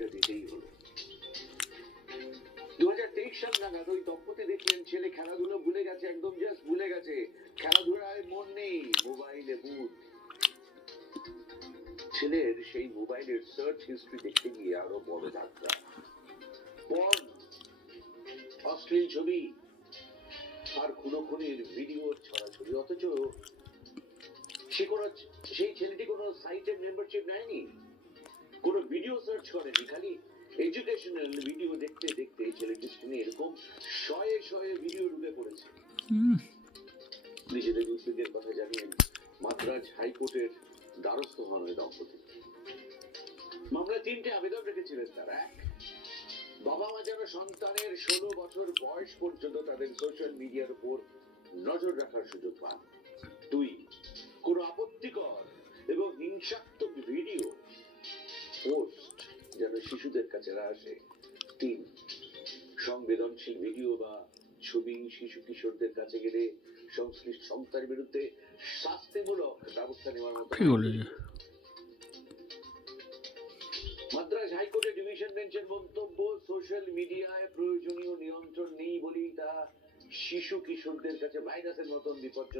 ওয়ার্নিংটা দিতেই হলো। 2023 সাল নাগাদ ওই দম্পতি দেখলেন ছেলে খেলাধুলো ভুলে গেছে, একদম জাস্ট ভুলে গেছে, খেলাধুলায় মন নেই, মোবাইলে বুট। ছেলের সেই মোবাইলের সার্চ হিস্ট্রি দেখতে গিয়ে আরো বড় ধাক্কা। পর্ন, অশ্লীল ছবি আর খুনোখুনির ভিডিও ছড়াছড়ি। অথচ সেই ছেলেটি কোনো সাইটের মেম্বারশিপ নেয়নি, কোনো ভিডিও সার্চ করেনি, খালি এডুকেশনাল ভিডিও দেখতে দেখতে ছেলেটির স্ক্রিনে এরকম শয়ে শয়ে ভিডিও ঢুকে পড়েছে। নিজেদের দুঃস্থদের কথা জানিয়ে মাদ্রাজ হাইকোর্টের দ্বারস্থ হন ওই দম্পতি। মামলায় 3টে আবেদন রেখেছিলেন তারা। এক, বাবা মা যেন সন্তানের 16 বছর বয়স পর্যন্ত তাদের সোশ্যাল মিডিয়ার উপর নজর রাখার সুযোগ পান। 2, কোনো আপত্তিকর এবং হিংসাত্মক ভিডিও পোস্ট যেন শিশুদের কাছে না আসে। 3, সংবেদনশীল ভিডিও বা ছবি শিশু কিশোরদের কাছে গেলে সংশ্লিষ্ট সংস্থার বিরুদ্ধে শাস্তিমূলক ব্যবস্থা নেওয়ার মতো। মাদ্রাজ হাইকোর্টের ডিভিশন বেঞ্চের মন্তব্য, সোশ্যাল মিডিয়ায় প্রয়োজনীয় নিয়ন্ত্রণ নেই বলেই তা শিশু কিশোরদের কাছে ভাইরাসের মতন বিপজ্জনক।